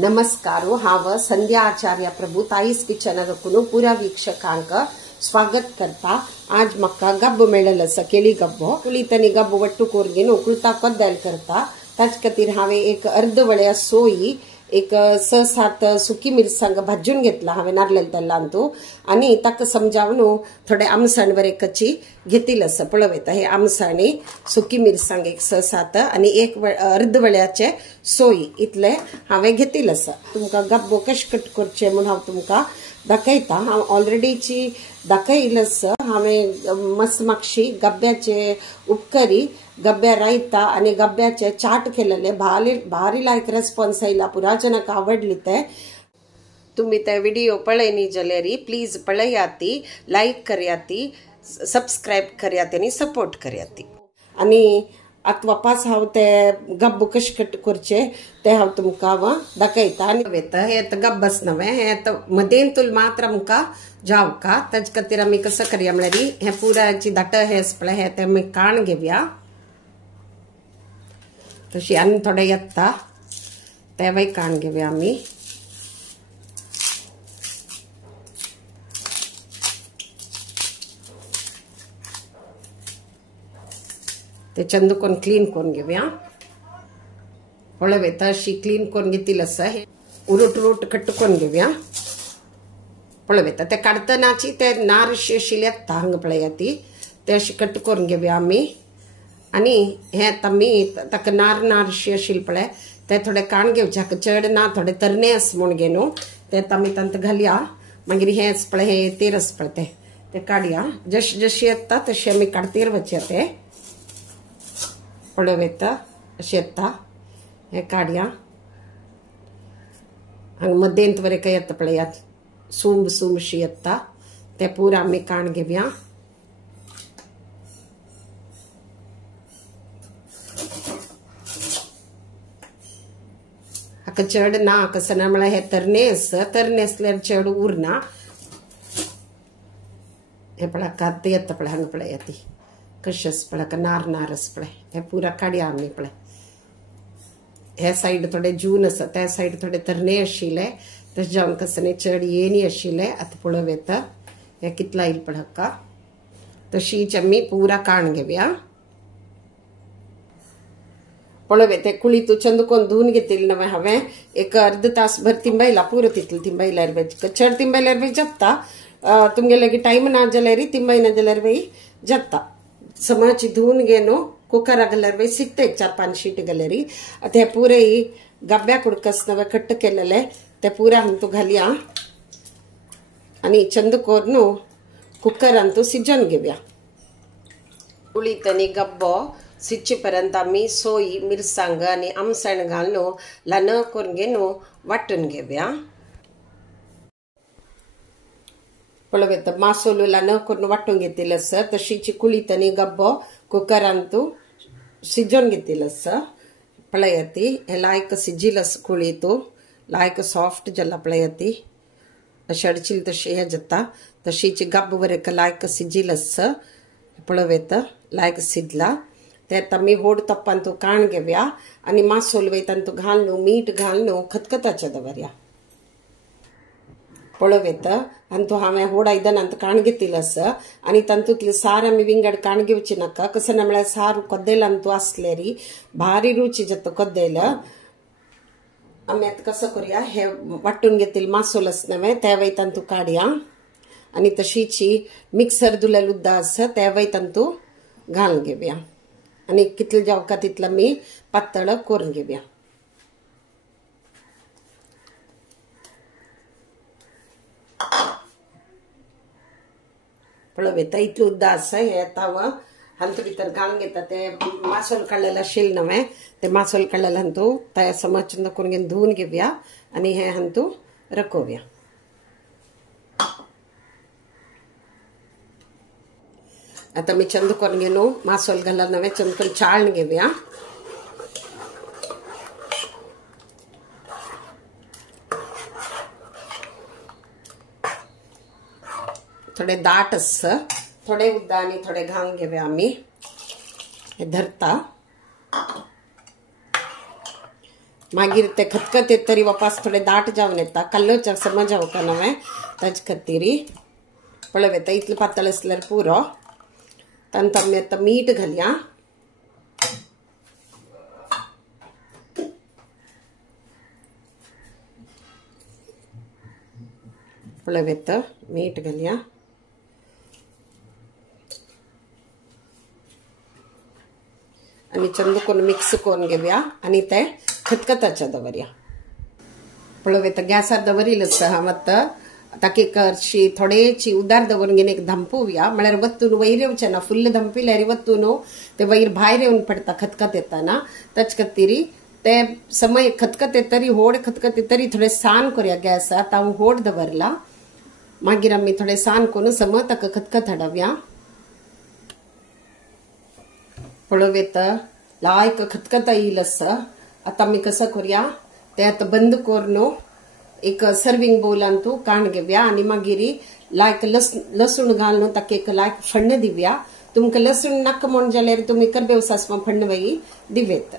नमस्कार हांव संध्या आचार्य प्रभू ताईस किचन पुरा वीक्षकांक स्वागत करता। आज म्हाका गब्ब मेळ्ळलो आसा, केळी गब्ब कुळीतनी गब्ब वट्टू कोरगेन उकळता कोद्दायल करता। ताचे खातीर हांवें एक अर्द वळ्या सोयी, एक 6-7 सुकी मिरसांग भाजून घेतला हांवें नारळेल तेलांतू, आनी ताका समजावन थोडे आमसाण बरे कच्ची घेतिल्ले आसा। पळयता हे आमसाणी सुकी मिरसांग एक 6-7 आनी एक अर्द वळ्याचे सोयी इतले हांवें घेतिल्ले आसा। तुमकां गब्बो कशे कट करचे म्हूण हांव तुमकां दाखयता। हांव ऑलरेडीची दाखयिल्लें आसा। हांवें मसमाक्षी गब्ब्याचे उपकरी, गब्ब्या रायता आनी गब्ब्याचे चाट केलेले, भारी लायक रेस्पॉन्स आयला, पुरा जनाक आवडली ते। तुम्ही ते व्हिडिओ पळयनी जाल्यार प्लीज पळयाती, लायक करयाती, सबस्क्रायब करयाती आनी सपोर्ट करयाती। आनी आतां वापस हांव ते गब्ब कशे कट करचे ते हांव तुमकां दाखयता। आनी हे गब्ब आसना हे मदेंतूल मात्र आमकां जावका, ताजे खातीर आमी कसं करया म्हळ्यार हे पुराची दाट हे आसपळय हे ते आमी काण घेवया। तशी आनी थोडे येता तेवय काण घेवया आमी। ते चंद कोण क्लीन करून घेवया। पळयता अशी क्लीन करून घेतिल्ली आसा। हे उरूट कट करून घेवया। पळयता ते काडटनाची ते नार अशी येता हांगा पळयाती, ते अशी कट करून घेवया आमी। आनी हे आमी ताका नार अशी आशिल्ले पळय ते थोडे काण घेवचे, हाका चड ना, थोडे तरणे आस म्हूण घे न्हू, ते आमी तांत घालया। मागीर हे आस पळय हे येतेर आस पळय ते काडया। जशी येता तशी आमी काडतेर वचे ते। पळयता अशें येता हे काडया। हांगा मदेंत बरें काय येता पळयात, सूम अशी येता, ते पुरो आमी काण घेवया। हाका चड ना कसं ना म्हळ्यार हे तरणे असल्यार चड उरना। हे पळय कात येता पळय हांगा पळयाती कशें आस पळय, नार आस पळय, हे पुरा काडया आमी। पळय हे सायड थोडे जून आसा, त्या सायड थोडे तरणे आशिल्ले, तशें जावन कसं न्ही चड येणी आशिल्ले। आतां पळयता हे कितला येयला पळय हाका, तशीच आमी पुरा काण घेवया। पळय ते कुळीतू चंद कोण धुवन घेतिल्ले न्हय हांवें, एक अर्द तासभर तिंबयला, पुरो तितलें तिंबयल्यार चड तिंबयल्यार बी जाता। तुमगे लागीं टायम ना जाल्यार तिंबयना जाल्यार बी जाता। समज धुवन घे न्हू, कुकरा घाल्यार बी सिकता, एक 4-5 शीटी घाल्यार। आतां हे पुरे गब्ब्या कुडकस नवे कट्ट केलेले ते पुरा हांतू घालया आनी चंद करून कुकरांतू सिजोवन घेवया। कुळीत आनी गब्बो सिच्चे पर्यंत आमी सोयी, मिरसांग आनी आमसाण घालून ल्हान करून घेवन वांटून घेवया। पळयता मासोलो ल्हान करून वांटून घेतिल्लो आसा, तशीच कुळीत आनी गब्बो कुकरांतू सिजोवन घेतिल्लो आसा। पळयाती हे लायक सिजिल्लो आसा, कुळीतू लायक सॉफ्ट जाला पळयाती, अशें अडचिल तशें हे जाता। तशीच गब्ब बरें लायक सिजिल्लो आसा। पळयता लायक सिजला, ते आमी होड तोप्पांतू काण घेवया आनी मासोल वयतांतू घालून मीठ घालून खतखताचे दवरया। पळयता हांतू हांवें होड आयदनांत काण घेतिल्लो आसा आनी तांतूतले सार आमी विंगड काण घेवची नाका। कसं ना म्हळ्यार सार कोद्देलांतू आसल्यार भारी रुची जाता कोद्देल। आमी आतां कसं करूया, हे वांटून घेतिल्लो मासोल आसा न्हय ते वयतांतू काडया आनी तशीच मिक्सर धुलेलो उदक आसा ते वयतांतू घालून घेवया आनी कितले जावका तितलो आमी पातळ करून घेवया। पळयता इतलें उदक आसा, हे आतां हांतू भितर घालून घेता। ते मासोल काडलेले आशिल्ले न्हय, ते मासोल काडलेले हांतू ते समज करून घेवन धुवन घेवया आनी हे हांतू रकोवया। आता मी चंद करून घेवन मासोल घाला नवे चंद करून चाळून घेवया। थोडे दाट आसा, थोडे उदक आनी थोडे घालून घेवया आमी। हे धरता मागीर ते खतखत येत तरी वापस थोडे दाट जावन येता कल्लोच्या समज जावका नवे ताजे खातीर पळय येता इतलें पातळ असल्यार पुरो तांत आमी आतां मीठ घालया पळय येता मीठ घालया आणि चंद करून मिक्स करून घेवया आणि ते खतखताच्या दवरया पळय येता गॅसार दवरिल्लो हांव आतां ताका एक हरशी थोडेची उदार दवरून घेवन एक धंपोवया म्हळ्यार वतून वयर येवचे ना फुल्ल धंपिल्यार वतून ते वयर भायर येवन पडटा खतखत येताना ताचे खातीर ते समय खतखत येतरी होड खतखत येतरी थोडे सान करूया गॅसार हांव होड दवरला मागीर आमी थोडे सान करून सम ताका खतखत हाडवया पळय येता लायक खतखत येईल आसा आतां आमी कसं करूया ते आतां बंद करून एक सर्विंग बोलान तू काण घेवया आणि मागीर लायक लसूण घालून ताका एक लायक फण्ण दिवया तुमकां लसूण नाका म्हण जाल्यार तुमी करबेव सासवां फण्ण बाई दिवेत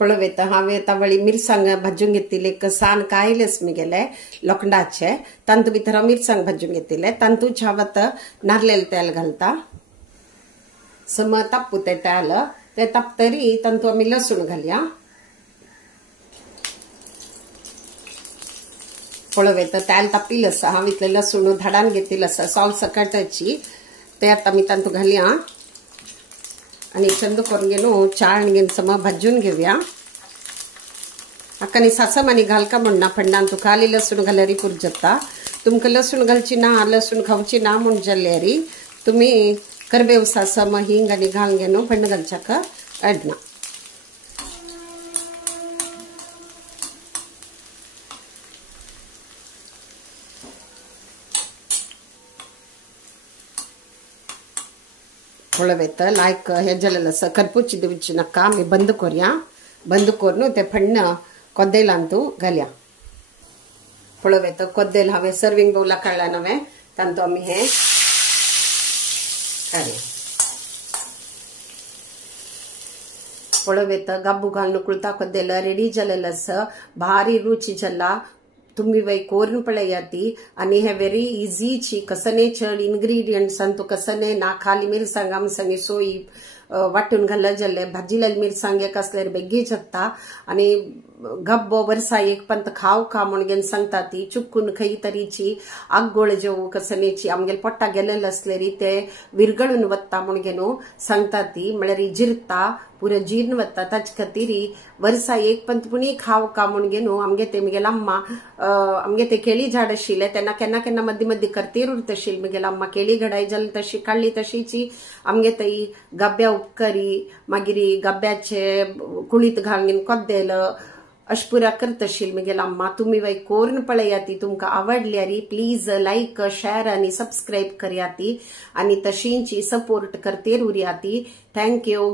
पळय येता हांवें आतां वळी मिरसांग भाजून घेतिल्ले एक सान कायलेस मिगेले लोखंडाचे तांतू भितर मिरसांग भाजून घेतिल्ले तांतूच हांव आतां नारळेल तेल घालता सम ताप्पू ते तेल ते तापतरी तांतू आमी लसूण घालया पळय येता तेल तापिल्लें आसा हांव इतलें लसूण धाडान घेतिल्लें आसा सॉल्ट सकटाची ते आतां आमी तांतू घालया आणि चंद करून घेवन चाळण घेवन सम भाजून घेवया हाका न्ही सासम आनी घालका म्हणना फण्णान तू खाली लसूण घाल्यार पुरो जाता तुमकां लसूण घालची ना लसूण खावची ना म्हण जाल्यार तुमी करबेव सासम हिंग आनी घालून घेवन फण्ण घालच्याक अडना पळय येता लायक हे जालेलें आसा करपुची दिवची नाका आमी बंद करूया बंद करून ते फण्ण कोद्देलान तू घालया पळय येता कोद्देल हांवें सर्विंग बोवला काडला नवे तांतू आमी हे काडया पळय येता गब्बू घालून कुळता कोद्देल रेडी जालेलें आसा भारी रुची जाला तुम्ही वै कोरून पळयाती आणि हे वेरी इजी ची कसने चड इंग्रेडियंट्स तू कसने ना खाली मिरसांग आमसांगी सोयी वाटून घाल जाल्यार भाजिलेली मिरसांग एक असल्यार बेगीच जाता आणि गब्बो वर्सा एक पंत खाव का म्हण घेवन सांगता ती चुकून खंय तरीची आगोळ जेव कसनेची आमगेले पोट्टा गेलेले असल्यार ते विरगळून वता म्हण घेवन सांगता ती म्हळ्यार जिरता पुरो जीर्ण वता ताचे खातीर वर्सा एक पंत पुणी खाव का म्हण घेवन आमगे ते म्हगेले अम्मा आमगे ते केळी झाड आशिल्ले तेन्ना केन्ना केन्ना मदीं मदीं करतेर उरतशील म्हगेले अम्मा केळी घडाय जाली तशी काडली तशीची आमगे थंय गब्ब्या उपकरी मागीर गब्ब्याचे कुळीत घालून कोद्देल अश पुरा करतशील म्हगेले अम्मा तुम्ही वै कोरून पळयाती तुमकां आवडल्यार प्लीज लायक शेअर आनी सबस्क्राईब करयाती आनी तशींच सपोर्ट करतेर उरयाती थँक्यू